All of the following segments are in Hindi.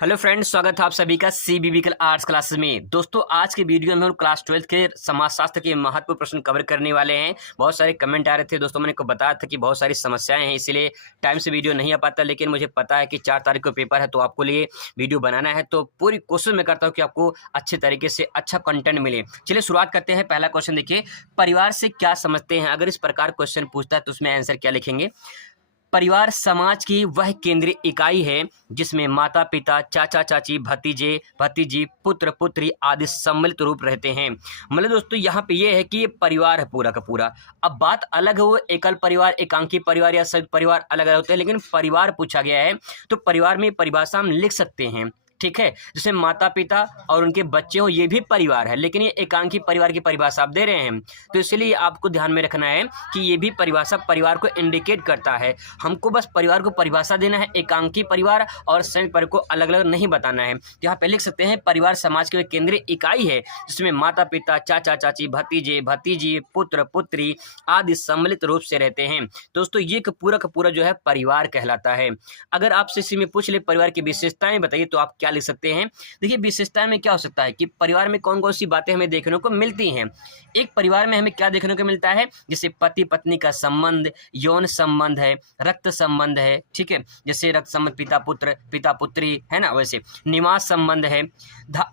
हेलो फ्रेंड्स, स्वागत है आप सभी का सीबीबी आर्ट्स क्लास में। दोस्तों, आज के वीडियो में हम क्लास 12 के समाजशास्त्र के महत्वपूर्ण प्रश्न कवर करने वाले हैं। बहुत सारे कमेंट आ रहे थे दोस्तों, मैंने को बताया था कि बहुत सारी समस्याएं हैं, इसीलिए टाइम से वीडियो नहीं आ पाता। लेकिन मुझे पता है कि 4 तारीख को पेपर है, तो आपको लिए वीडियो बनाना है, तो पूरी कोशिश मैं करता हूँ कि आपको अच्छे तरीके से अच्छा कंटेंट मिले। चलिए शुरुआत करते हैं। पहला क्वेश्चन देखिए, परिवार से क्या समझते हैं? अगर इस प्रकार क्वेश्चन पूछता है तो उसमें आंसर क्या लिखेंगे? परिवार समाज की वह केंद्रीय इकाई है जिसमें माता पिता, चाचा चाची, भतीजे भतीजी, पुत्र पुत्री आदि सम्मिलित रूप रहते हैं। मतलब दोस्तों, यहाँ पे ये है कि ये परिवार है पूरा का पूरा। अब बात अलग है, वो एकल परिवार, एकांकी परिवार या संयुक्त परिवार अलग अलग होते हैं, लेकिन परिवार पूछा गया है तो परिवार में परिभाषा हम लिख सकते हैं। ठीक है, जैसे माता पिता और उनके बच्चे हो, ये भी परिवार है, लेकिन ये एकांकी परिवार की परिभाषा आप दे रहे हैं, तो इसलिए आपको ध्यान में रखना है कि ये भी परिभाषा परिवार को इंडिकेट करता है। हमको बस परिवार को परिभाषा देना है, एकांकी परिवार और संयुक्त परिवार को अलग अलग नहीं बताना है। यहाँ पे लिख सकते हैं, परिवार समाज की केंद्रीय इकाई है जिसमें माता पिता, चाचा चाची, भतीजे भतीजी, पुत्र पुत्री आदि सम्मिलित रूप से रहते हैं। दोस्तों, ये पूरा का पूरा जो है परिवार कहलाता है। अगर आपसे इसी में पूछ ले परिवार की विशेषताएं बताइए, तो आप क्या लिख सकते हैं? देखिए, विशेषताएं में क्या हो सकता है कि परिवार में कौन कौन सी बातें हमें देखने को मिलती हैं। एक परिवार में हमें क्या देखने को मिलता है? जैसे पति पत्नी का संबंध, यौन संबंध है, रक्त संबंध है, ठीक है, जैसे रक्त संबंध पिता पुत्री है ना, वैसे निवास संबंध है,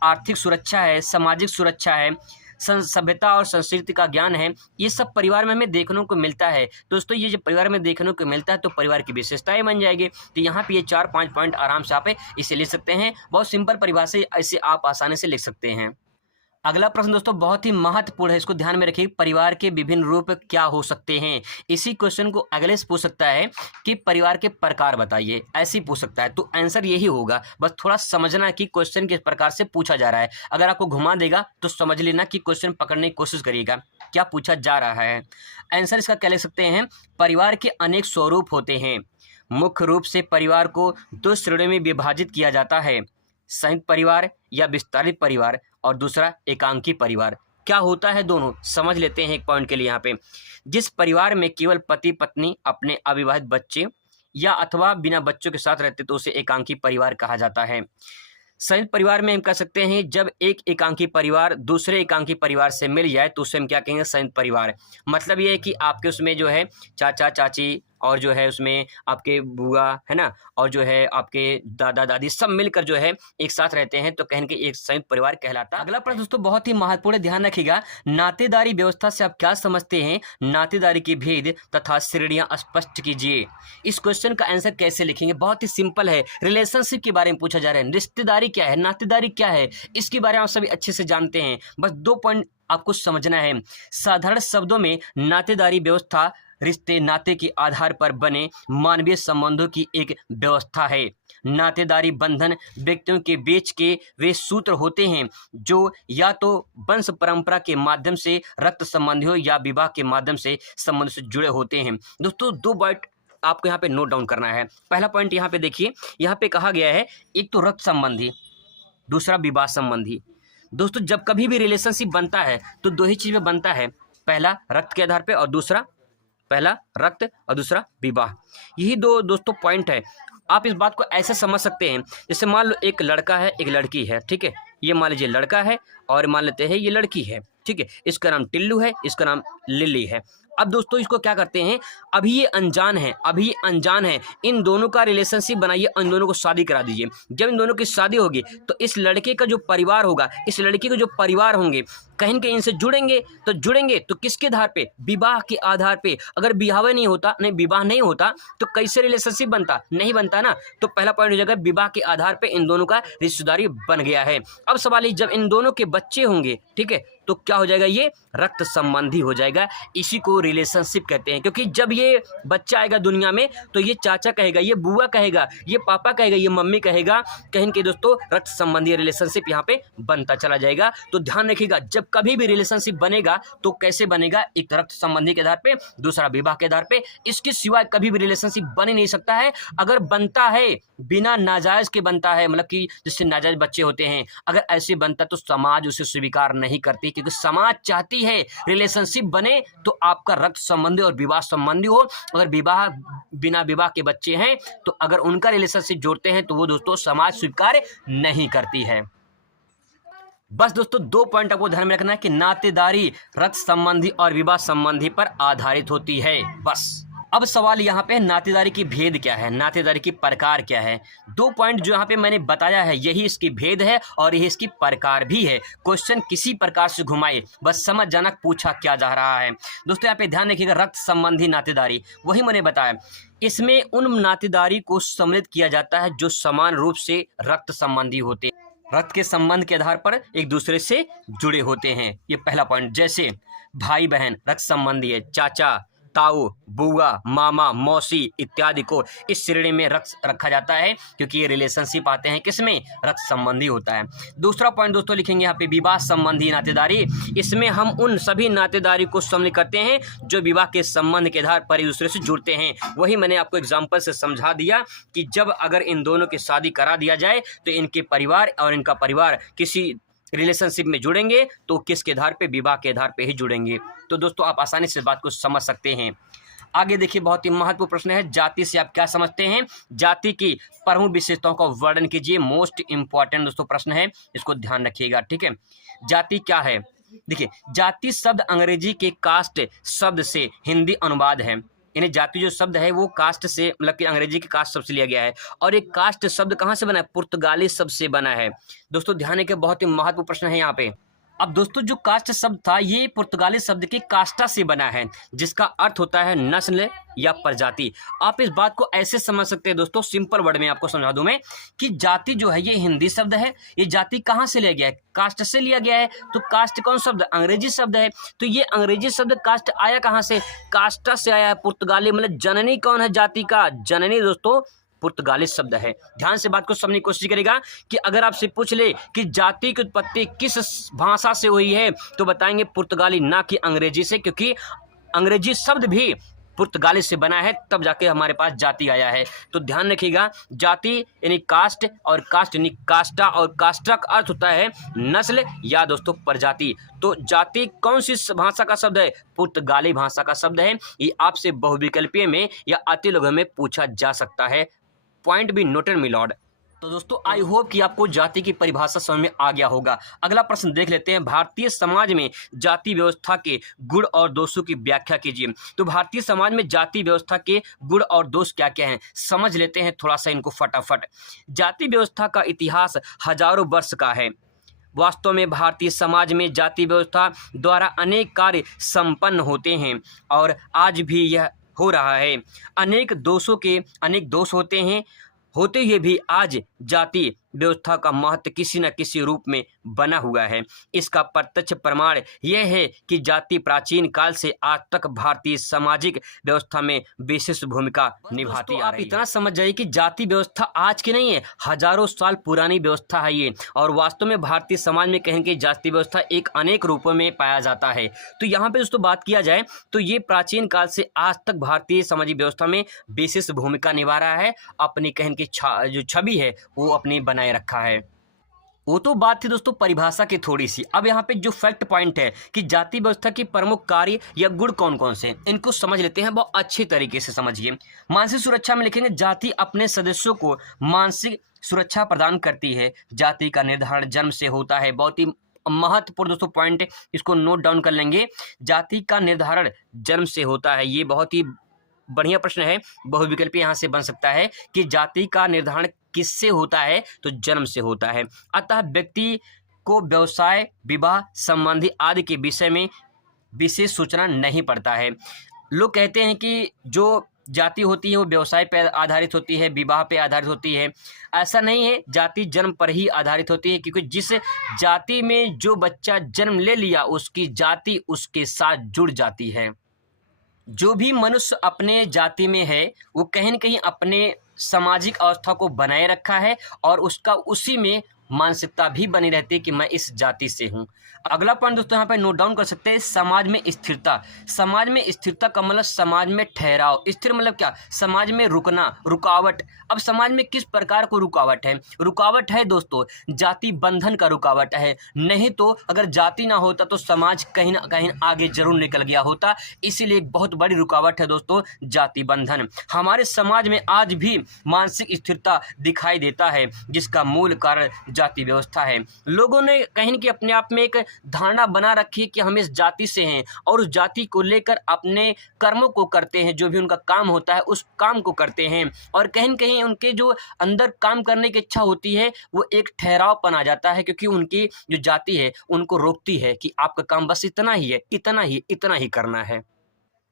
आर्थिक सुरक्षा है, सामाजिक सुरक्षा है, सभ्यता और संस्कृति का ज्ञान है। ये सब परिवार में हमें देखने को मिलता है। दोस्तों, ये जो परिवार में देखने को मिलता है तो परिवार की विशेषताएं बन जाएगी। तो यहाँ पे ये 4-5 पॉइंट आराम से आप इसे लिख सकते हैं। बहुत सिंपल परिभाषा, ऐसे आप आसानी से लिख सकते हैं। अगला प्रश्न दोस्तों बहुत ही महत्वपूर्ण है, इसको ध्यान में रखिए। परिवार के विभिन्न रूप क्या हो सकते हैं? इसी क्वेश्चन को अगले से पूछ सकता है कि परिवार के प्रकार बताइए, ऐसे ही पूछ सकता है, तो आंसर यही होगा। बस थोड़ा समझना कि क्वेश्चन किस प्रकार से पूछा जा रहा है। अगर आपको घुमा देगा तो समझ लेना कि क्वेश्चन पकड़ने की कोशिश करिएगा क्या पूछा जा रहा है। आंसर इसका क्या लिख सकते हैं? परिवार के अनेक स्वरूप होते हैं। मुख्य रूप से परिवार को 2 श्रेणियों में विभाजित किया जाता है, संयुक्त परिवार या विस्तारित परिवार, और दूसरा एकांकी परिवार। क्या होता है दोनों, समझ लेते हैं एक पॉइंट के लिए। यहाँ पे जिस परिवार में केवल पति पत्नी, अपने अविवाहित बच्चे या अथवा बिना बच्चों के साथ रहते तो उसे एकांकी परिवार कहा जाता है। संयुक्त परिवार में हम कह सकते हैं जब एक एकांकी परिवार दूसरे एकांकी परिवार से मिल जाए तो उसे हम क्या कहेंगे? संयुक्त परिवार। मतलब ये है कि आपके उसमें जो है चाचा चाची और जो है उसमें आपके बुआ है ना, और जो है आपके दादा दादी सब मिलकर जो है एक साथ रहते हैं, तो कहेंगे एक संयुक्त परिवार कहलाता है। अगला प्रश्न दोस्तों बहुत ही महत्वपूर्ण, ध्यान रखिएगा। नातेदारी व्यवस्था से आप क्या समझते हैं? नातेदारी के भेद तथा श्रेणियां स्पष्ट कीजिए। इस क्वेश्चन का आंसर कैसे लिखेंगे? बहुत ही सिंपल है। रिलेशनशिप के बारे में पूछा जा रहा है। रिश्तेदारी क्या है, नातेदारी क्या है, इसके बारे में आप सभी अच्छे से जानते हैं। बस 2 पॉइंट आपको समझना है। साधारण शब्दों में नातेदारी व्यवस्था रिश्ते नाते के आधार पर बने मानवीय संबंधों की एक व्यवस्था है। नातेदारी बंधन व्यक्तियों के बीच के वे सूत्र होते हैं जो या तो वंश परंपरा के माध्यम से, रक्त संबंधियों या विवाह के माध्यम से संबंध से जुड़े होते हैं। दोस्तों 2 पॉइंट आपको यहाँ पे नोट डाउन करना है। पहला पॉइंट यहाँ पे देखिए, यहाँ पे कहा गया है एक तो रक्त संबंधी, दूसरा विवाह संबंधी। दोस्तों, जब कभी भी रिलेशनशिप बनता है तो 2 ही चीज में बनता है, पहला रक्त के आधार पे और दूसरा विवाह। यही 2 दोस्तों पॉइंट है। आप इस बात को ऐसे समझ सकते हैं, जैसे मान लो एक लड़का है एक लड़की है, ठीक है, ये मान लीजिए लड़का है और मान लेते हैं ये लड़की है, ठीक है, इसका नाम टिल्लू है, इसका नाम लिली है। अब दोस्तों इसको क्या करते हैं, अभी ये अनजान है, इन दोनों का रिलेशनशिप बनाइए, इन दोनों को शादी करा दीजिए। जब इन दोनों की शादी होगी तो इस लड़के का जो परिवार होगा, इस लड़की के जो परिवार होंगे, कहीं कहीं इनसे जुड़ेंगे तो किसके आधार पे? विवाह के आधार पे। अगर विवाह नहीं होता तो कैसे रिलेशनशिप बनता? नहीं बनता ना। तो पहला पॉइंट हो जाएगा, विवाह के आधार पे इन दोनों का रिश्तेदारी बन गया है। अब सवाल है, जब इन दोनों के बच्चे होंगे, ठीक है, तो क्या हो जाएगा? ये रक्त संबंधी हो जाएगा। इसी को रिलेशनशिप कहते हैं, क्योंकि जब ये बच्चा आएगा दुनिया में तो ये चाचा कहेगा, ये बुआ कहेगा, ये पापा कहेगा, ये मम्मी कहेगा, कहीं के दोस्तों रक्त संबंधी रिलेशनशिप यहाँ पे बनता चला जाएगा। तो ध्यान रखिएगा, जब कभी भी रिलेशनशिप बनेगा तो कैसे बनेगा? एक रक्त संबंधी के आधार पे, दूसरा विवाह के आधार पे। इसके सिवाय कभी भी रिलेशनशिप बन ही नहीं सकता है। अगर बनता है बिना नाजायज के बनता है, मतलब कि जिससे नाजायज बच्चे होते हैं, अगर ऐसे बनता तो समाज उसे स्वीकार नहीं करती, क्योंकि समाज चाहती है रिलेशनशिप बने तो आपका रक्त संबंधी और विवाह संबंधी हो। अगर बिना विवाह के बच्चे हैं तो अगर उनका रिलेशनशिप जोड़ते हैं तो वो दोस्तों समाज स्वीकार नहीं करती है। बस दोस्तों 2 पॉइंट आपको ध्यान में रखना है कि नातेदारी रक्त संबंधी और विवाह संबंधी पर आधारित होती है। बस अब सवाल यहाँ पे नातेदारी की भेद क्या है, नातेदारी की प्रकार क्या है। 2 पॉइंट जो यहाँ पे मैंने बताया है यही इसकी भेद है और यही इसकी प्रकार भी है। क्वेश्चन किसी प्रकार से घुमाए बस समझ जाना पूछा क्या जा रहा है। दोस्तों यहाँ पे ध्यान रखिएगा, रक्त संबंधी नातेदारी वही मैंने बताया, इसमें उन नातेदारी को सम्मिलित किया जाता है जो समान रूप से रक्त संबंधी होते हैं, रक्त के संबंध के आधार पर एक दूसरे से जुड़े होते हैं। ये पहला पॉइंट। जैसे भाई बहन रक्त संबंधी है, चाचा ताऊ बुआ मामा मौसी इत्यादि को इस श्रेणी में रखा जाता है क्योंकि ये रिलेशनशिप आते हैं किसमें, रक्त संबंधी होता है। दूसरा पॉइंट दोस्तों लिखेंगे यहाँ पे विवाह संबंधी नातेदारी। इसमें हम उन सभी नातेदारी को सम्मिलित करते हैं जो विवाह के संबंध के आधार पर एक दूसरे से जुड़ते हैं। वही मैंने आपको एग्जाम्पल से समझा दिया कि जब अगर इन दोनों की शादी करा दिया जाए तो इनके परिवार और इनका परिवार किसी रिलेशनशिप में जुड़ेंगे तो किसके आधार पे, विवाह के आधार पे ही जुड़ेंगे। तो दोस्तों आप आसानी से बात को समझ सकते हैं। आगे देखिए, बहुत ही महत्वपूर्ण प्रश्न है, जाति से आप क्या समझते हैं। जाति की प्रमुख विशेषताओं का वर्णन कीजिए। मोस्ट इंपॉर्टेंट दोस्तों प्रश्न है, इसको ध्यान रखिएगा, ठीक है। जाति क्या है, देखिए जाति शब्द अंग्रेजी के कास्ट शब्द से हिंदी अनुवाद है। यानी जाति जो शब्द है वो कास्ट से, मतलब कि अंग्रेजी के कास्ट शब्द से लिया गया है। और एक कास्ट शब्द कहाँ से बना है, पुर्तगाली शब्द से बना है। दोस्तों ध्यान रखिए, बहुत ही महत्वपूर्ण प्रश्न है यहाँ पे। अब दोस्तों जो कास्ट शब्द था ये पुर्तगाली शब्द की कास्टा से बना है जिसका अर्थ होता है नस्ल या प्रजाति। आप इस बात को ऐसे समझ सकते हैं दोस्तों, सिंपल वर्ड में आपको समझा दूं मैं कि जाति जो है ये हिंदी शब्द है। ये जाति कहाँ से लिया गया है, कास्ट से लिया गया है। तो कास्ट कौन शब्द, अंग्रेजी शब्द है। तो ये अंग्रेजी शब्द कास्ट आया कहाँ से, कास्टा से आया है, पुर्तगाली। मतलब जननी कौन है जाति का, जननी दोस्तों पुर्तगाली शब्द है। ध्यान से बात को समझने की कोशिश करेगा कि अगर आपसे पूछ ले कि जाति की उत्पत्ति किस भाषा से हुई है तो बताएंगे पुर्तगाली, ना कि अंग्रेजी से, क्योंकि अंग्रेजी शब्द भी पुर्तगाली से बना है तब जाके हमारे पास जाति आया है। तो ध्यान रखिएगा, जाति यानी कास्ट और कास्ट यानी कास्टा, और कास्टा का अर्थ होता है नस्ल या दोस्तों प्रजाति। तो जाति कौन सी भाषा का शब्द है, पुर्तगाली भाषा का शब्द है। ये आपसे बहुविकल्पीय में या अतिलोक में पूछा जा सकता है। Point be noted my Lord. तो दोस्तों आई होप कि आपको जाति की परिभाषा समझ में आ गया होगा। अगला प्रश्न देख लेते हैं, भारतीय समाज में जाति व्यवस्था के गुण और दोषों की व्याख्या कीजिए। तो भारतीय समाज में जाति व्यवस्था के गुण और दोष क्या क्या हैं, समझ लेते हैं थोड़ा सा इनको फटाफट। जाति व्यवस्था का इतिहास हजारों वर्ष का है। वास्तव में भारतीय समाज में जाति व्यवस्था द्वारा अनेक कार्य संपन्न होते हैं और आज भी यह हो रहा है। अनेक दोष होते हुए भी आज जाति व्यवस्था का महत्व किसी न किसी रूप में बना हुआ है। इसका प्रत्यक्ष प्रमाण यह है कि जाति प्राचीन काल से आज तक भारतीय सामाजिक व्यवस्था में विशेष भूमिका निभाती आ रही है। आप इतना समझ जाइए कि जाति व्यवस्था आज की नहीं है, हजारों साल पुरानी व्यवस्था है ये। और वास्तव में भारतीय समाज में कहें कि जाति व्यवस्था एक अनेक रूपों में पाया जाता है। तो यहाँ पे दोस्तों बात किया जाए तो ये प्राचीन काल से आज तक भारतीय सामाजिक व्यवस्था में विशेष भूमिका निभा रहा है। अपनी कहने की जो छवि है वो अपनी बनाए रखा है। वो तो बात थी दोस्तों परिभाषा की थोड़ी सी। अब यहाँ पे जो फैक्ट पॉइंट है कि जाति व्यवस्था की प्रमुख कार्य या गुण कौन कौन से, इनको समझ लेते हैं। बहुत अच्छी तरीके से समझिए। मानसिक सुरक्षा में लिखेंगे जाति अपने सदस्यों को मानसिक सुरक्षा प्रदान करती है। जाति का निर्धारण जन्म से होता है। बहुत ही महत्वपूर्ण दोस्तों पॉइंट, इसको नोट डाउन कर लेंगे। जाति का निर्धारण जन्म से होता है, ये बहुत ही बढ़िया प्रश्न है। बहुविकल्पी यहाँ से बन सकता है कि जाति का निर्धारण किससे होता है, तो जन्म से होता है। अतः व्यक्ति को व्यवसाय विवाह संबंधी आदि के विषय में विशेष सूचना नहीं पड़ता है। लोग कहते हैं कि जो जाति होती है वो व्यवसाय पर आधारित होती है, विवाह पे आधारित होती है। ऐसा नहीं है, जाति जन्म पर ही आधारित होती है, क्योंकि जिस जाति में जो बच्चा जन्म ले लिया उसकी जाति उसके साथ जुड़ जाती है। जो भी मनुष्य अपने जाति में है वो कहीं न कहीं अपने सामाजिक अवस्था को बनाए रखा है और उसका उसी में मानसिकता भी बनी रहती है कि मैं इस जाति से हूँ। अगला पॉइंट दोस्तों यहाँ पे नोट डाउन कर सकते हैं, समाज में स्थिरता। समाज में स्थिरता का मतलब समाज में ठहराव। स्थिर मतलब क्या? समाज में रुकना, रुकावट। अब समाज में किस प्रकार को रुकावट है? रुकावट है दोस्तों जाति बंधन का रुकावट है। नहीं तो अगर जाति ना होता तो समाज कहीं ना कहीं आगे जरूर निकल गया होता। इसीलिए एक बहुत बड़ी रुकावट है दोस्तों जाति बंधन। हमारे समाज में आज भी मानसिक स्थिरता दिखाई देता है, जिसका मूल कारण जाति व्यवस्था है। लोगों ने कहीं न कहीं अपने आप में एक धारणा बना रखी है कि हम इस जाति से हैं और उस जाति को लेकर अपने कर्मों को करते हैं, जो भी उनका काम होता है उस काम को करते हैं। और कहीं न कहीं उनके जो अंदर काम करने की इच्छा होती है वो एक ठहरावपन आ जाता है, क्योंकि उनकी जो जाति है उनको रोकती है कि आपका काम बस इतना ही है, इतना ही करना है।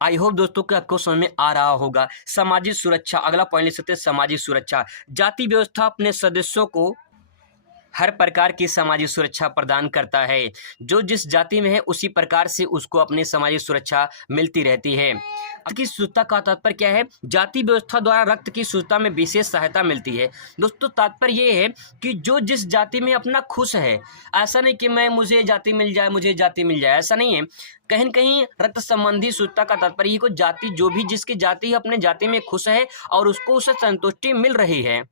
आई होप दोस्तों कि आपको समझ में आ रहा होगा। सामाजिक सुरक्षा, अगला पॉइंट ले सकते हैं सामाजिक सुरक्षा। जाति व्यवस्था अपने सदस्यों को हर प्रकार की सामाजिक सुरक्षा प्रदान करता है। जो जिस जाति में है उसी प्रकार से उसको अपनी सामाजिक सुरक्षा मिलती रहती है। रक्त की शुद्धता का तात्पर्य क्या है? जाति व्यवस्था द्वारा रक्त की शुद्धता में विशेष सहायता मिलती है। दोस्तों तात्पर्य ये है कि जो जिस जाति में अपना खुश है, ऐसा नहीं कि मुझे जाति मिल जाए, ऐसा नहीं है। कहीं न कहीं रक्त संबंधी शुद्धता का तात्पर्य को जाति, जो भी जिसकी जाति है अपने जाति में खुश है और उसको उससे संतुष्टि मिल रही है।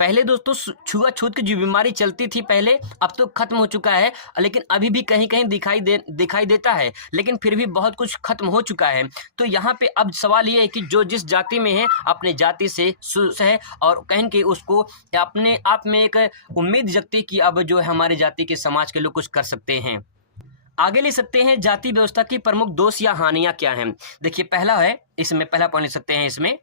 पहले दोस्तों छुआछूत की जो बीमारी चलती थी पहले, अब तो खत्म हो चुका है, लेकिन अभी भी कहीं कहीं दिखाई देता है, लेकिन फिर भी बहुत कुछ खत्म हो चुका है। तो यहाँ पे अब सवाल ये है कि जो जिस जाति में है अपने जाति से खुश है और कहीं कि उसको अपने आप में एक उम्मीद जगती कि अब जो है हमारे जाति के समाज के लोग कुछ कर सकते हैं। आगे ले सकते हैं जाति व्यवस्था की प्रमुख दोष या हानियां क्या हैं। देखिए पहला पॉइंट ले सकते हैं इसमें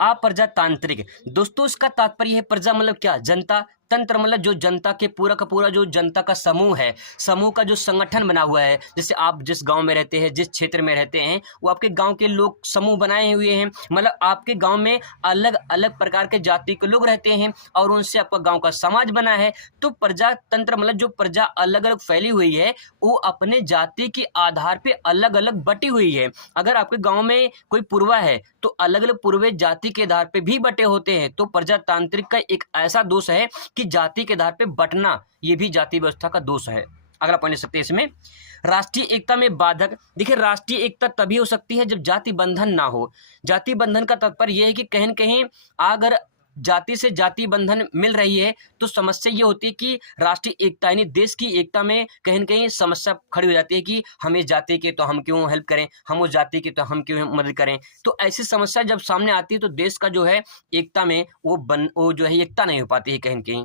अप्रजातांत्रिक। दोस्तों इसका तात्पर्य है, प्रजा मतलब क्या? जनता, तंत्र मतलब जो जनता के पूरा का पूरा जो जनता का समूह है, समूह का जो संगठन बना हुआ है। जैसे आप जिस गांव में रहते हैं, जिस क्षेत्र में रहते हैं, वो आपके गांव के लोग समूह बनाए हुए हैं। मतलब आपके गांव में अलग अलग प्रकार के जाति के लोग रहते हैं और उनसे आपका गांव का समाज बना है। तो प्रजातंत्र मतलब जो प्रजा अलग अलग फैली हुई है वो अपने जाति के आधार पर अलग अलग बटी हुई है। अगर आपके गाँव में कोई पूर्वा है तो अलग अलग पूर्वे जाति के आधार पर भी बटे होते हैं। तो प्रजातांत्रिक का एक ऐसा दोष है कि जाति के आधार पे बंटना, ये भी जाति व्यवस्था का दोष है। अगला पॉइंट ले सकते हैं इसमें राष्ट्रीय एकता में बाधक। देखिए राष्ट्रीय एकता तभी हो सकती है जब जाति बंधन ना हो। जाति बंधन का तात्पर्य यह है कि कहीं न कहीं अगर जाति से जाति बंधन मिल रही है तो समस्या ये होती है कि राष्ट्रीय एकता यानी देश की एकता में कहीं न कहीं समस्या खड़ी हो जाती है कि हम इस जाति के तो हम क्यों हेल्प करें, हम उस जाति के तो हम क्यों मदद करें। तो ऐसी समस्या जब सामने आती है तो देश का जो है एकता में वो जो है एकता नहीं हो पाती है कहीं न कहीं।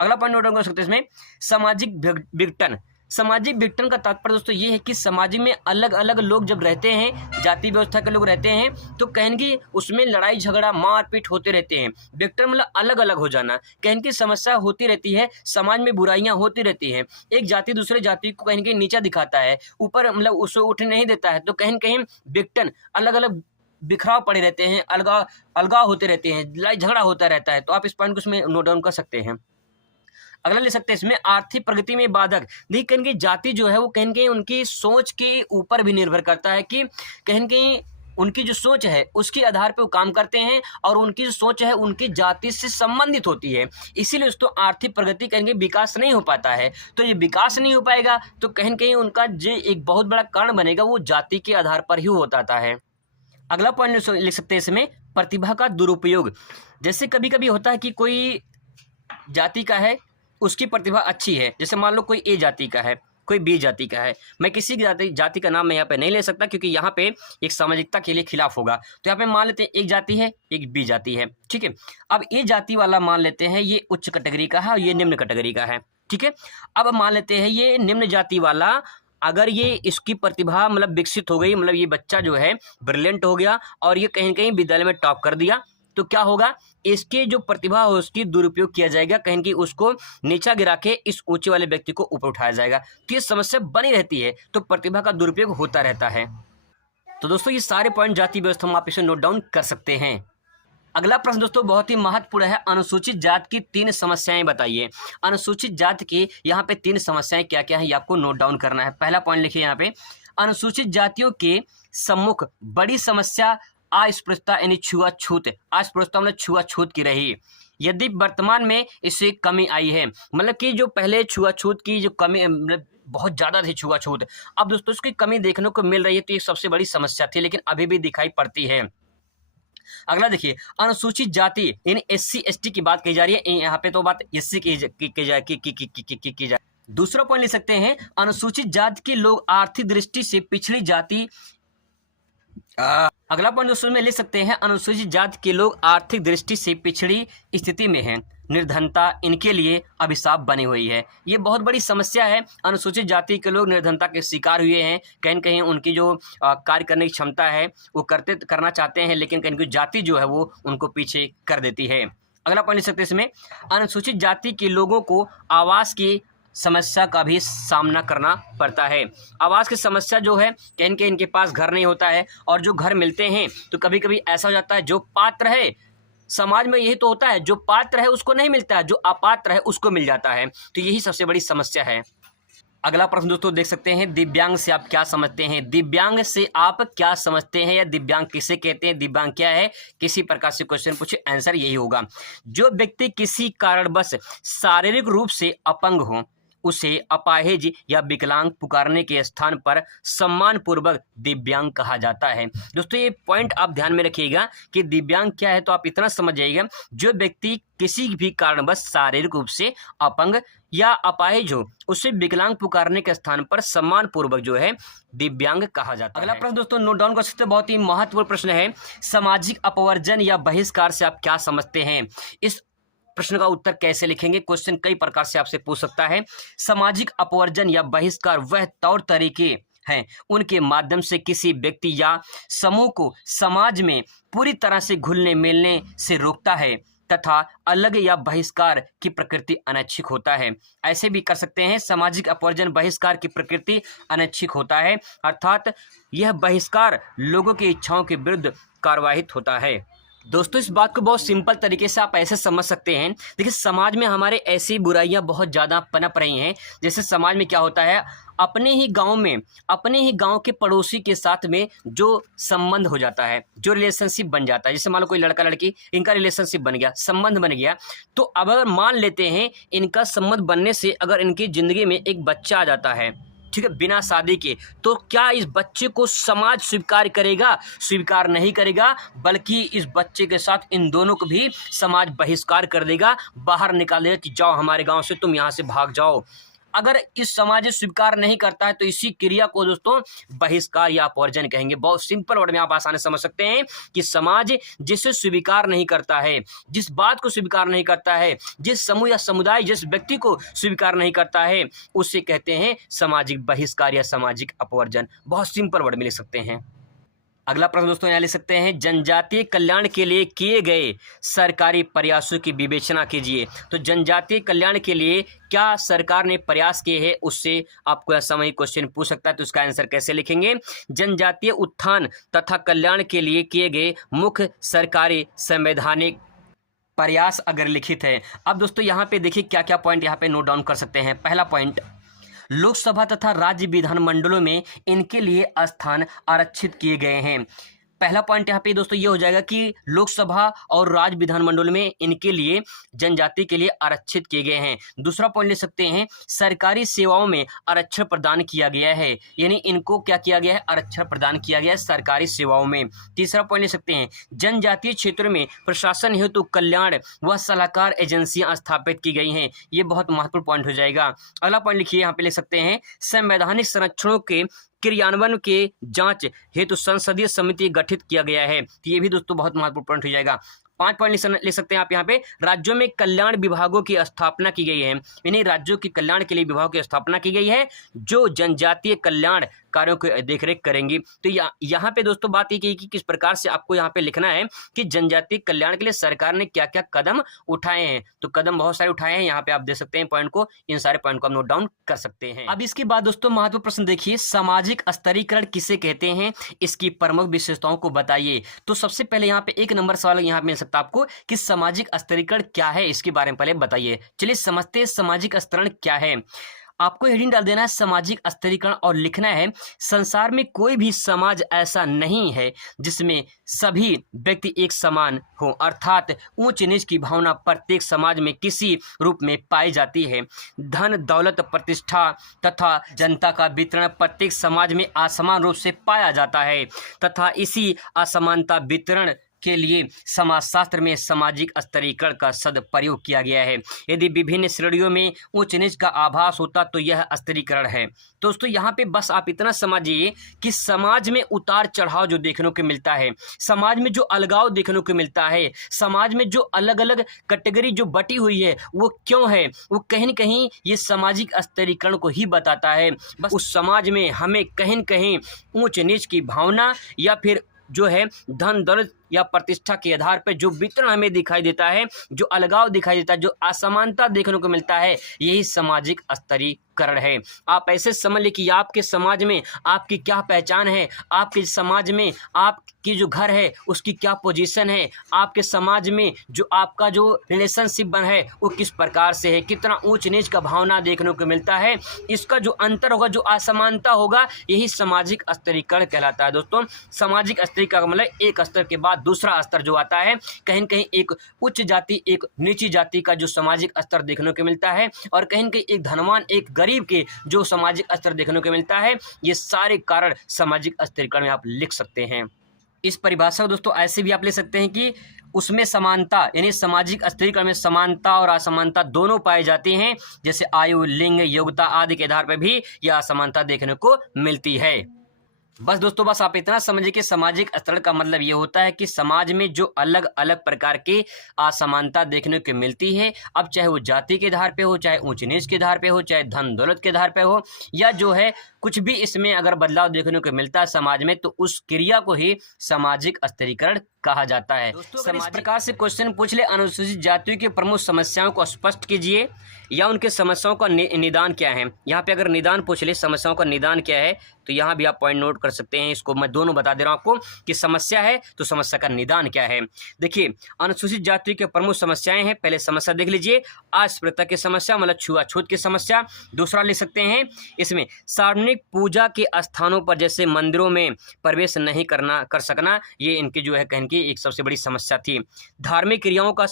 अगला पॉइंट नोट डाउन कर सकते हैं इसमें सामाजिक विघटन। सामाजिक विघटन का तात्पर्य दोस्तों ये है कि समाज में अलग अलग लोग जब रहते हैं, जाति व्यवस्था के लोग रहते हैं, तो कहीं की उसमें लड़ाई झगड़ा मारपीट होते रहते हैं। विघटन मतलब अलग अलग हो जाना, कहीं की समस्या होती रहती है, समाज में बुराइयां होती रहती हैं। एक जाति दूसरे जाति को कहीं कहीं नीचा दिखाता है, ऊपर मतलब उसको उठने नहीं देता है। तो कहीं कहीं विघटन अलग अलग बिखराव पड़े रहते हैं, अलगाव होते रहते हैं, लड़ाई झगड़ा होता रहता है। तो आप इस पॉइंट को इसमें नोट डाउन कर सकते हैं। अगला ले सकते हैं इसमें आर्थिक प्रगति में बाधक। देखिए कहीं कहीं जाति जो है वो कहीं कहीं उनकी सोच के ऊपर भी निर्भर करता है कि कहीं कहीं उनकी जो सोच है उसके आधार पे वो काम करते हैं और उनकी जो सोच है उनकी जाति से संबंधित होती है। इसीलिए उसको आर्थिक प्रगति कहीं कहीं विकास नहीं हो पाता है। तो ये विकास नहीं हो पाएगा तो कहीं कहीं उनका जो एक बहुत बड़ा कारण बनेगा वो जाति के आधार पर ही होता है। अगला पॉइंट लिख सकते हैं इसमें प्रतिभा का दुरुपयोग। जैसे कभी कभी होता है कि कोई जाति का है, उसकी प्रतिभा अच्छी है, जैसे मान लो कोई ए जाति का है, कोई बी जाति का है। मैं किसी जाति का नाम मैं यहाँ पे नहीं ले सकता क्योंकि यहाँ पे एक सामाजिकता के लिए खिलाफ होगा। तो यहाँ पे मान लेते हैं एक जाति है, एक बी जाति है, ठीक है। अब ए जाति वाला मान लेते हैं ये उच्च कैटेगरी का है और ये निम्न कैटेगरी का है, ठीक है। अब मान लेते हैं ये निम्न जाति वाला, अगर ये इसकी प्रतिभा मतलब विकसित हो गई, मतलब ये बच्चा जो है ब्रिलियंट हो गया और ये कहीं कहीं विद्यालय में टॉप कर दिया, तो क्या होगा, इसके जो प्रतिभा हो उसकी दुरुपयोग किया जाएगा, कहीं कि उसको नीचा गिरा के इस ऊंचे वाले व्यक्ति को ऊपर उठाया जाएगा। तो ये समस्या बनी रहती है, तो प्रतिभा का दुरुपयोग होता रहता है। तो दोस्तों ये सारे पॉइंट जाति व्यवस्था में आप इसे नोट डाउन कर सकते हैं। अगला प्रश्न दोस्तों बहुत ही महत्वपूर्ण है, अनुसूचित जाति की 3 समस्याएं बताइए। अनुसूचित जाति की यहाँ पे 3 समस्याएं क्या क्या है ये आपको नोट डाउन करना है। पहला पॉइंट लिखिए यहाँ पे, अनुसूचित जातियों के सम्मुख बड़ी समस्या अस्पृश्यता यानी छुआछूत। अस्पृश्यता मतलब छुआछूत की रही। यदि वर्तमान में इससे कमी आई है। मतलब कि जो पहले छुआछूत की जो कमी मतलब बहुत ज़्यादा थी छुआछूत, अब दोस्तों उसकी कमी देखने को मिल रही है, तो ये सबसे बड़ी समस्या थी, लेकिन अभी भी दिखाई पड़ती है। अगला देखिए, अनुसूचित जाति यानी एससी एसटी की बात की जा रही है, यहाँ पे तो बात एससी की जाए। दूसरा पॉइंट ले सकते हैं, अनुसूचित जाति के लोग आर्थिक दृष्टि से पिछड़ी जाति। अगला पॉइंट दोस्तों में ले सकते हैं, अनुसूचित जाति के लोग आर्थिक दृष्टि से पिछड़ी स्थिति में हैं, निर्धनता इनके लिए अभिशाप बनी हुई है। ये बहुत बड़ी समस्या है। अनुसूचित जाति के लोग निर्धनता के शिकार हुए हैं। कहीं न कहीं उनकी जो कार्य करने की क्षमता है वो करना चाहते हैं, लेकिन कहीं की जाति जो है वो उनको पीछे कर देती है। अगला पॉइंट ले सकते हैं इसमें, अनुसूचित जाति के लोगों को आवास की समस्या का भी सामना करना पड़ता है। आवास की समस्या जो है, कहीं न कहीं इनके पास घर नहीं होता है, और जो घर मिलते हैं तो कभी कभी ऐसा हो जाता है जो पात्र है, समाज में यही तो होता है, जो पात्र है उसको नहीं मिलता है, जो अपात्र है उसको मिल जाता है। तो यही सबसे बड़ी समस्या है। अगला प्रश्न दोस्तों देख सकते हैं, दिव्यांग से आप क्या समझते हैं? दिव्यांग से आप क्या समझते हैं, या दिव्यांग किसे कहते हैं, दिव्यांग क्या है? किसी प्रकार से क्वेश्चन पूछे, आंसर यही होगा, जो व्यक्ति किसी कारणवश शारीरिक रूप से अपंग हो उसे अपाहिज या विकलांग पुकारने के स्थान पर सम्मानपूर्वक दिव्यांग कहा जाता है। दोस्तों ये पॉइंट आप ध्यान में रखिएगा कि दिव्यांग क्या है, तो आप इतना समझ जाइएगा, जो व्यक्ति किसी भी कारणवश शारीरिक रूप से अपंग या अपाहिज हो उसे विकलांग पुकारने के स्थान पर सम्मानपूर्वक जो है दिव्यांग कहा जाता है। अगला प्रश्न दोस्तों नोट डाउन कर सकते हैं, बहुत ही महत्वपूर्ण प्रश्न है, सामाजिक अपवर्जन या बहिष्कार से आप क्या समझते हैं? इस प्रश्न का उत्तर कैसे लिखेंगे? क्वेश्चन कई प्रकार से आपसे पूछ सकता है। सामाजिक अपवर्जन या बहिष्कार वह तौर तरीके हैं उनके माध्यम से किसी व्यक्ति या समूह को समाज में पूरी तरह से घुलने मिलने से रोकता है तथा अलग या बहिष्कार की प्रकृति अनैच्छिक होता है। ऐसे भी कर सकते हैं, सामाजिक अपवर्जन बहिष्कार की प्रकृति अनैच्छिक होता है, अर्थात यह बहिष्कार लोगों की इच्छाओं के विरुद्ध कार्यवाहित होता है। दोस्तों इस बात को बहुत सिंपल तरीके से आप ऐसे समझ सकते हैं, देखिए समाज में हमारे ऐसी बुराइयां बहुत ज़्यादा पनप रही हैं। जैसे समाज में क्या होता है, अपने ही गांव के पड़ोसी के साथ में जो संबंध हो जाता है, जो रिलेशनशिप बन जाता है, जैसे मान लो कोई लड़का लड़की, इनका रिलेशनशिप बन गया, संबंध बन गया, तो अब अगर मान लेते हैं इनका संबंध बनने से अगर इनकी ज़िंदगी में एक बच्चा आ जाता है, ठीक है, बिना शादी के, तो क्या इस बच्चे को समाज स्वीकार करेगा? स्वीकार नहीं करेगा, बल्कि इस बच्चे के साथ इन दोनों को भी समाज बहिष्कार कर देगा, बाहर निकाल देगा कि जाओ हमारे गांव से, तुम यहाँ से भाग जाओ। अगर इस समाज स्वीकार नहीं करता है तो इसी क्रिया को दोस्तों बहिष्कार या अपवर्जन कहेंगे। बहुत सिंपल वर्ड में आप आसानी से समझ सकते हैं कि समाज जिसे स्वीकार नहीं करता है, जिस बात को स्वीकार नहीं करता है, जिस समूह या समुदाय जिस व्यक्ति को स्वीकार नहीं करता है, उसे कहते हैं सामाजिक बहिष्कार या सामाजिक अपवर्जन। बहुत सिंपल वर्ड में लिख सकते हैं। अगला प्रश्न दोस्तों यहाँ ले सकते हैं, जनजातीय कल्याण के लिए किए गए सरकारी प्रयासों की विवेचना कीजिए। तो जनजातीय कल्याण के लिए क्या सरकार ने प्रयास किए हैं, उससे आपको ऐसा वही क्वेश्चन पूछ सकता है, तो उसका आंसर कैसे लिखेंगे? जनजातीय उत्थान तथा कल्याण के लिए किए गए मुख्य सरकारी संवैधानिक प्रयास अगर लिखित है। अब दोस्तों यहाँ पे देखिए क्या क्या पॉइंट यहाँ पे नोट डाउन कर सकते हैं। पहला पॉइंट, लोकसभा तथा राज्य विधानमंडलों में इनके लिए स्थान आरक्षित किए गए हैं। पहला पॉइंट यहाँ पे दोस्तों ये हो जाएगा कि लोकसभा और राज्य विधानमंडल में इनके लिए जनजाति के लिए आरक्षित किए गए हैं। दूसरा पॉइंट ले सकते हैं, सरकारी सेवाओं में आरक्षण प्रदान किया गया है, यानी इनको क्या किया गया है, आरक्षण प्रदान किया गया है सरकारी सेवाओं में। तीसरा पॉइंट ले सकते हैं, जनजातीय क्षेत्रों में प्रशासन हेतु कल्याण व सलाहकार एजेंसियां स्थापित की गई हैं। ये बहुत महत्वपूर्ण पॉइंट हो जाएगा। अगला पॉइंट लिखिए, यहाँ पे ले सकते हैं, संवैधानिक संरक्षणों के क्रियान्वयन के जांच हेतु संसदीय समिति गठित किया गया है। तो ये भी दोस्तों बहुत महत्वपूर्ण पॉइंट हो जाएगा। 5 पॉइंट ले सकते हैं आप यहाँ पे, राज्यों में कल्याण विभागों की स्थापना की गई है, यानी राज्यों के कल्याण के लिए विभागों की स्थापना की गई है जो जनजातीय कल्याण कार्यों की देखरेख करेंगी। तो यहाँ पे दोस्तों बात ये की कि किस प्रकार से आपको यहाँ पे लिखना है कि जनजातीय कल्याण के लिए सरकार ने क्या क्या कदम उठाए हैं। तो कदम बहुत सारे उठाए हैं, यहाँ पे आप देख सकते हैं पॉइंट को, इन सारे पॉइंट को आप नोट डाउन कर सकते हैं। अब इसके बाद दोस्तों महत्वपूर्ण प्रश्न देखिए, सामाजिक स्तरीकरण किसे कहते हैं, इसकी प्रमुख विशेषताओं को बताइए। तो सबसे पहले यहाँ पे 1 नंबर सवाल यहाँ मिल सकता है आपको कि सामाजिक स्तरीकरण क्या है, इसके बारे में पहले बताइए। चलिए समझते हैं सामाजिक स्तरीकरण क्या है। आपको हेडिंग डाल देना है सामाजिक स्तरीकरण और लिखना है संसार में कोई भी समाज ऐसा नहीं है जिसमें सभी व्यक्ति एक समान हो, अर्थात ऊंच नीच की भावना प्रत्येक समाज में किसी रूप में पाई जाती है। धन दौलत प्रतिष्ठा तथा जनता का वितरण प्रत्येक समाज में असमान रूप से पाया जाता है तथा इसी असमानता वितरण के लिए समाजशास्त्र में सामाजिक स्तरीकरण का सदप्रयोग किया गया है। यदि विभिन्न श्रेणियों में उच्च नीच का आभास होता तो यह स्तरीकरण है। दोस्तों यहाँ पे बस आप इतना समझिए कि समाज में उतार चढ़ाव जो देखने को मिलता है, समाज में जो अलगाव देखने को मिलता है, समाज में जो अलग अलग कैटेगरी जो बटी हुई है वो क्यों है, वो कहीं न कहीं ये सामाजिक स्तरीकरण को ही बताता है। बस उस समाज में हमें कहीं न कहीं ऊंच नीच की भावना या फिर जो है धन दौलत या प्रतिष्ठा के आधार पर जो वितरण हमें दिखाई देता है, जो अलगाव दिखाई देता है, जो असमानता देखने को मिलता है, यही सामाजिक स्तरीकरण है। आप ऐसे समझ ले कि आपके समाज में आपकी क्या पहचान है, आपके समाज में आपकी जो घर है उसकी क्या पोजीशन है, आपके समाज में जो आपका जो रिलेशनशिप बन है वो किस प्रकार से है, कितना ऊंच नीच का भावना देखने को मिलता है, इसका जो अंतर होगा, जो असमानता होगा, यही सामाजिक स्तरीकरण कहलाता है। दोस्तों सामाजिक स्तरीकरण मतलब एक स्तर के बाद दूसरा स्तर जो आता है, कहीं न कहीं एक उच्च जाति एक नीची जाति का जो सामाजिक स्तर देखने को मिलता है और कहीं न कहीं एक धनवान एक गरीब के जो सामाजिक स्तर देखने को मिलता है। ये सारे कारण सामाजिक स्तरीकरण में आप लिख सकते हैं। इस परिभाषा को दोस्तों ऐसे भी आप ले सकते हैं कि उसमें समानता यानी सामाजिक स्तरीकरण में समानता और असमानता दोनों पाए जाते हैं, जैसे आयु लिंग योग्यता आदि के आधार पर भी यह असमानता देखने को मिलती है। बस दोस्तों बस आप इतना समझिए कि सामाजिक स्तर का मतलब ये होता है कि समाज में जो अलग अलग प्रकार की असमानता देखने को मिलती है, अब चाहे वो जाति के आधार पे हो, चाहे ऊंच नीच के आधार पे हो, चाहे धन दौलत के आधार पे हो, या जो है कुछ भी इसमें अगर बदलाव देखने को मिलता है समाज में, तो उस क्रिया को ही सामाजिक स्तरीकरण कहा जाता है। दोस्तों इस प्रकार से क्वेश्चन पूछ ले अनुसूचित जातियों की प्रमुख समस्याओं को स्पष्ट कीजिए या उनके समस्याओं का निदान क्या है। यहाँ पे अगर निदान पूछ ले समस्याओं का निदान क्या है तो यहाँ भी आप पॉइंट नोट कर सकते हैं। इसको मैं दोनों बता दे रहा हूँ आपको कि समस्या है तो समस्या का निदान क्या है। देखिए अनुसूचित जातियों की प्रमुख समस्याएं हैं। पहले समस्या देख लीजिए, अस्पृश्यता की समस्या मतलब छुआछूत की समस्या। दूसरा लिख सकते हैं इसमें सार्वजनिक पूजा के स्थानों पर जैसे मंदिरों में प्रवेश नहीं कर सकना, ये इनकी जो है कहने की एक सबसे बड़ी समस्या थी। धार्मिक क्रियाओं का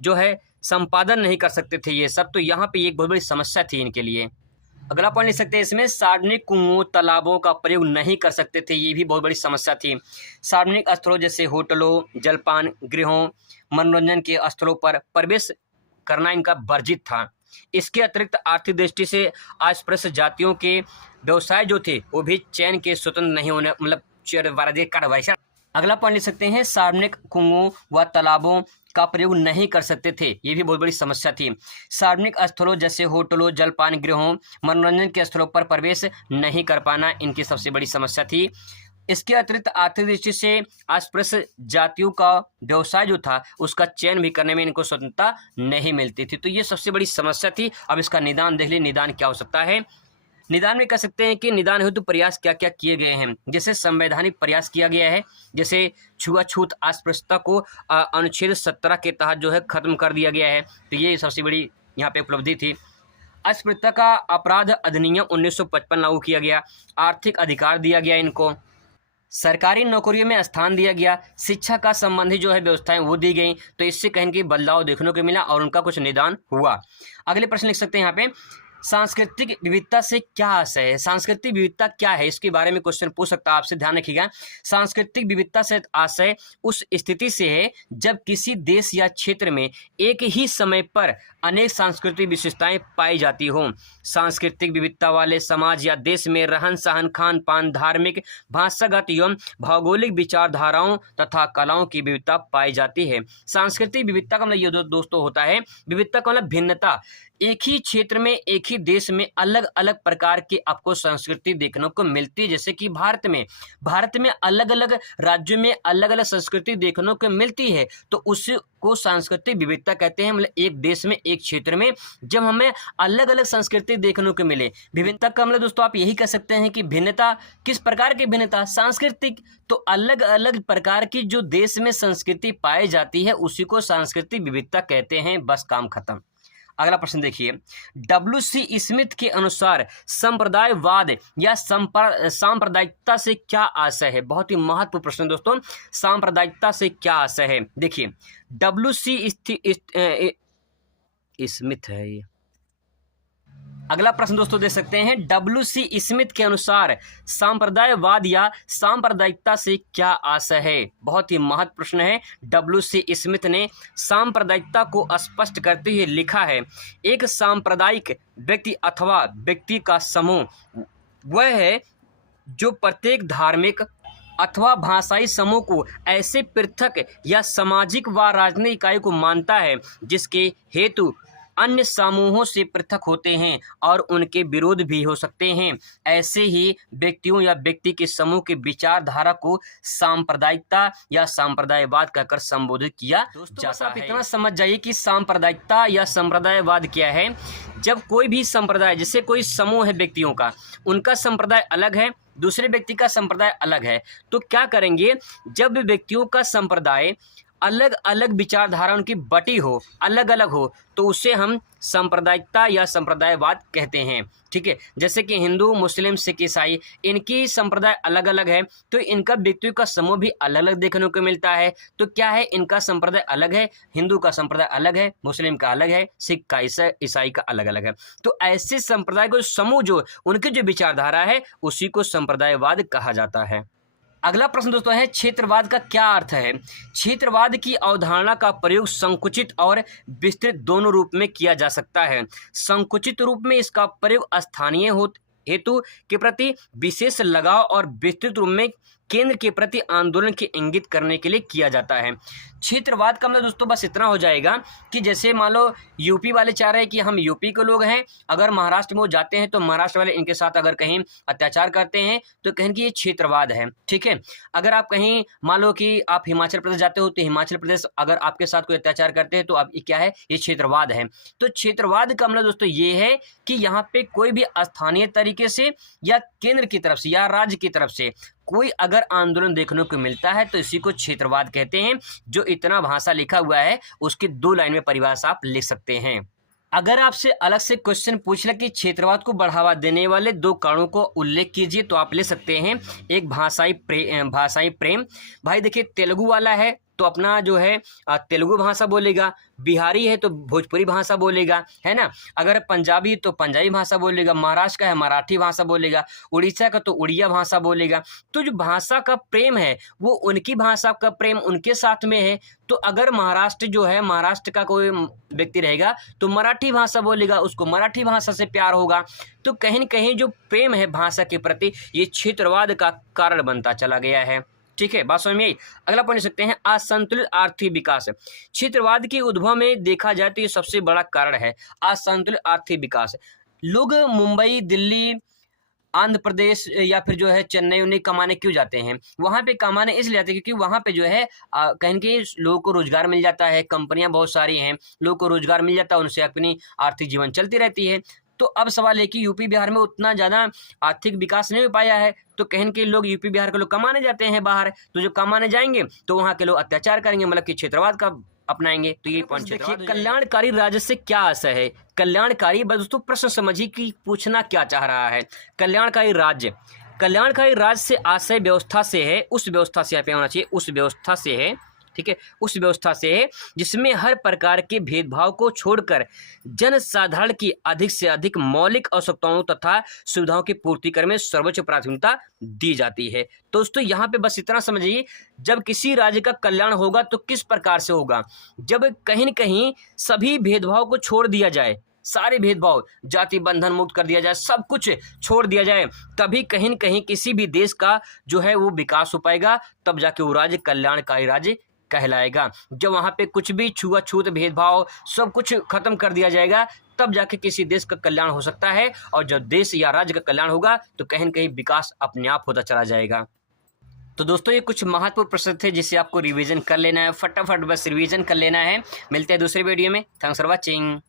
जो है संपादन नहीं कर सकते थे ये सब, तो यहाँ पे एक बहुत बड़ी समस्या थी इनके लिए। अगला पॉइंट लिख सकते हैं इसमें सार्वजनिक कुओं तालाबों का प्रयोग नहीं कर सकते थे, ये भी बहुत बड़ी समस्या थी। सार्वजनिक स्थलों जैसे होटलों जलपान गृहों मनोरंजन के स्थलों पर प्रवेश करना इनका वर्जित था। इसके अतिरिक्त आर्थिक दृष्टि से अस्पृश्य जातियों के व्यवसाय जो थे वो भी चयन के स्वतंत्र नहीं होने मतलब। अगला पॉइंट लिख सकते हैं सार्वजनिक कुओं व तालाबों का प्रयोग नहीं कर सकते थे, ये भी बहुत बड़ी समस्या थी। सार्वजनिक स्थलों जैसे होटलों जलपान गृहों मनोरंजन के स्थलों पर प्रवेश नहीं कर पाना इनकी सबसे बड़ी समस्या थी। इसके अतिरिक्त आर्थिक दृष्टि से अस्पृश्य जातियों का व्यवसाय जो था उसका चयन भी करने में इनको स्वतंत्रता नहीं मिलती थी, तो ये सबसे बड़ी समस्या थी। अब इसका निदान देख लीजिए, निदान क्या हो सकता है। निदान में कह सकते हैं कि निदान हेतु प्रयास क्या क्या किए गए हैं। जैसे संवैधानिक प्रयास किया गया है, जैसे छुआछूत अस्पृश्यता को अनुच्छेद 17 के तहत जो है खत्म कर दिया गया है, तो ये सबसे बड़ी यहाँ पे उपलब्धि थी। अस्पृश्यता का अपराध अधिनियम 1955 लागू किया गया। आर्थिक अधिकार दिया गया इनको। सरकारी नौकरियों में स्थान दिया गया। शिक्षा का संबंधी जो है व्यवस्थाएं वो दी गई, तो इससे कहीं की बदलाव देखने को मिला और उनका कुछ निदान हुआ। अगले प्रश्न लिख सकते हैं यहाँ पे सांस्कृतिक विविधता से क्या आशय है। सांस्कृतिक विविधता क्या है, इसके बारे में क्वेश्चन पूछ सकता है आपसे, ध्यान रखिएगा। सांस्कृतिक विविधता से आशय उस स्थिति से है जब किसी देश या क्षेत्र में एक ही समय पर अनेक सांस्कृतिक विशेषताएं पाई जाती हों। सांस्कृतिक विविधता वाले समाज या देश में रहन सहन खान पान धार्मिक भाषागत एवं भौगोलिक विचारधाराओं तथा कलाओं की विविधता पाई जाती है। सांस्कृतिक विविधता का मतलब ये दोस्तों होता है, विविधता का मतलब भिन्नता। एक ही क्षेत्र में एक ही देश में अलग अलग प्रकार की आपको संस्कृति देखने को मिलती है। जैसे कि भारत में अलग अलग राज्यों में अलग अलग संस्कृति देखने को मिलती है, तो उसको सांस्कृतिक विविधता कहते हैं। मतलब एक देश में एक क्षेत्र में जब हमें अलग अलग संस्कृति देखने को मिले। विविधता का मतलब दोस्तों आप यही कह सकते हैं कि भिन्नता, किस प्रकार की भिन्नता, सांस्कृतिक। तो अलग अलग प्रकार की जो देश में संस्कृति पाई जाती है उसी को सांस्कृतिक विविधता कहते हैं। बस काम खत्म। अगला प्रश्न देखिए, WC स्मिथ के अनुसार संप्रदायवाद या सांप्रदायिकता से क्या आशय है? बहुत ही महत्वपूर्ण प्रश्न दोस्तों, सांप्रदायिकता से क्या आशय है? देखिए स्मिथ है ये। अगला प्रश्न दोस्तों देख सकते हैं, WC स्मिथ के अनुसार सांप्रदायवाद या सांप्रदायिकता से क्या आशय है? बहुत ही महत्वपूर्ण प्रश्न है। WC स्मिथ ने सांप्रदायिकता को स्पष्ट करते हुए लिखा है, एक सांप्रदायिक व्यक्ति अथवा व्यक्ति का समूह वह है जो प्रत्येक धार्मिक अथवा भाषाई समूह को ऐसे पृथक या सामाजिक व राजनीतिक इकाई को मानता है जिसके हेतु अन्य समूहों से पृथक होते हैं और उनके विरोध भी हो सकते हैं। ऐसे ही व्यक्तियों या व्यक्ति के समूह की विचारधारा को सांप्रदायिकता या सांप्रदायवाद कहकर संबोधित किया जाता है। आप इतना समझ जाइए कि सांप्रदायिकता या संप्रदायवाद क्या है। जब कोई भी संप्रदाय, जैसे कोई समूह है व्यक्तियों का, उनका संप्रदाय अलग है, दूसरे व्यक्ति का संप्रदाय अलग है, तो क्या करेंगे, जब व्यक्तियों का संप्रदाय अलग अलग विचारधारा उनकी बटी हो, अलग अलग हो, तो उसे हम सांप्रदायिकता या संप्रदायवाद कहते हैं। ठीक है, जैसे कि हिंदू, मुस्लिम, सिख, ईसाई, इनकी संप्रदाय अलग अलग है, तो इनका व्यक्तियों का समूह भी अलग अलग देखने को मिलता है। तो क्या है, इनका संप्रदाय अलग है, हिंदू का संप्रदाय अलग है, मुस्लिम का अलग है, सिख का, ईसाई का अलग अलग है। तो ऐसे संप्रदाय को समूह जो उनकी जो विचारधारा है उसी को संप्रदायवाद कहा जाता है। अगला प्रश्न दोस्तों है, क्षेत्रवाद का क्या अर्थ है? क्षेत्रवाद की अवधारणा का प्रयोग संकुचित और विस्तृत दोनों रूप में किया जा सकता है। संकुचित रूप में इसका प्रयोग स्थानीय हेतु के प्रति विशेष लगाव और विस्तृत रूप में केंद्र के प्रति आंदोलन के इंगित करने के लिए किया जाता है। क्षेत्रवाद का मतलब दोस्तों बस इतना हो जाएगा कि जैसे मान लो यूपी वाले चाह रहे हैं कि हम यूपी के लोग हैं, अगर महाराष्ट्र में वो जाते हैं तो महाराष्ट्र वाले इनके साथ अगर कहीं अत्याचार करते हैं तो कहें कि ये क्षेत्रवाद है। ठीक है, अगर आप कहीं मान लो कि आप हिमाचल प्रदेश जाते हो तो हिमाचल प्रदेश अगर आपके साथ कोई अत्याचार करते हैं तो अब क्या है, ये क्षेत्रवाद है। तो क्षेत्रवाद का मतलब दोस्तों ये है कि यहाँ पे कोई भी स्थानीय तरीके से या केंद्र की तरफ से या राज्य की तरफ से कोई अगर आंदोलन देखने को मिलता है तो इसी को क्षेत्रवाद कहते हैं। जो इतना भाषा लिखा हुआ है उसकी 2 लाइन में परिभाषा आप लिख सकते हैं। अगर आपसे अलग से क्वेश्चन पूछ ले कि क्षेत्रवाद को बढ़ावा देने वाले 2 कारणों को उल्लेख कीजिए, तो आप ले सकते हैं एक भाषाई प्रेम। भाई देखिए, तेलुगु वाला है तो अपना जो है तेलुगु भाषा बोलेगा, बिहारी है तो भोजपुरी भाषा बोलेगा, है ना, अगर पंजाबी तो पंजाबी भाषा बोलेगा, महाराष्ट्र का है मराठी भाषा बोलेगा, उड़ीसा का तो उड़िया भाषा बोलेगा। तो जो भाषा का प्रेम है वो उनकी भाषा का प्रेम उनके साथ में है। तो अगर महाराष्ट्र जो है, महाराष्ट्र का कोई व्यक्ति रहेगा तो मराठी भाषा बोलेगा, उसको मराठी भाषा से प्यार होगा। तो कहीं न कहीं जो प्रेम है भाषा के प्रति, ये क्षेत्रवाद का कारण बनता चला गया है। ठीक है, बात समझ में आई। अगला पॉइंट सकते हैं, असंतुलित आर्थिक विकास। क्षेत्रवाद के उद्भव में देखा जाए तो ये सबसे बड़ा कारण है असंतुलित आर्थिक विकास। लोग मुंबई, दिल्ली, आंध्र प्रदेश या फिर जो है चेन्नई उन्हें कमाने क्यों जाते हैं? वहाँ पे कमाने इसलिए जाते हैं क्योंकि वहाँ पे जो है कहीं के लोगों को रोजगार मिल जाता है, कंपनियां बहुत सारी हैं, लोगों को रोजगार मिल जाता है, उनसे अपनी आर्थिक जीवन चलती रहती है। तो अब सवाल है कि यूपी बिहार में उतना ज़्यादा आर्थिक विकास नहीं हो पाया है, तो कहीं के लोग, यूपी बिहार के लोग कमाने जाते हैं बाहर, तो जो कमाने जाएंगे तो वहाँ के लोग अत्याचार करेंगे, मतलब कि क्षेत्रवाद का अपनाएंगे। तो ये पॉइंट देखिए, कल्याणकारी राज्य से क्या आशय है? कल्याणकारी, बस दोस्तों प्रश्न समझिए कि पूछना क्या चाह रहा है। कल्याणकारी राज्य से आशय व्यवस्था से है, उस व्यवस्था से यहाँ पे होना चाहिए, उस व्यवस्था से है। ठीक है, उस व्यवस्था से है जिसमें हर प्रकार के भेदभाव को छोड़कर जनसाधारण की अधिक से अधिक मौलिक आवश्यकताओं तथा सुविधाओं की पूर्ति करने में सर्वोच्च प्राथमिकता दी जाती है। दोस्तों यहाँ पे बस इतना समझिए, जब किसी राज्य का कल्याण होगा तो किस प्रकार से होगा? जब कहीं न कहीं सभी भेदभाव को छोड़ दिया जाए, सारे भेदभाव, जाति बंधन मुक्त कर दिया जाए, सब कुछ छोड़ दिया जाए, तभी कहीं न कहीं किसी भी देश का जो है वो विकास हो पाएगा, तब जाके वो राज्य कल्याणकारी राज्य कहलाएगा। जब वहाँ पे कुछ भी छुआछूत, भेदभाव सब कुछ खत्म कर दिया जाएगा, तब जाके किसी देश का कल्याण हो सकता है। और जब देश या राज्य का कल्याण होगा तो कहीं न कहीं विकास अपने आप होता चला जाएगा। तो दोस्तों ये कुछ महत्वपूर्ण प्रश्न थे जिसे आपको रिवीजन कर लेना है, फटाफट बस रिवीजन कर लेना है। मिलते हैं दूसरे वीडियो में। Thanks for watching.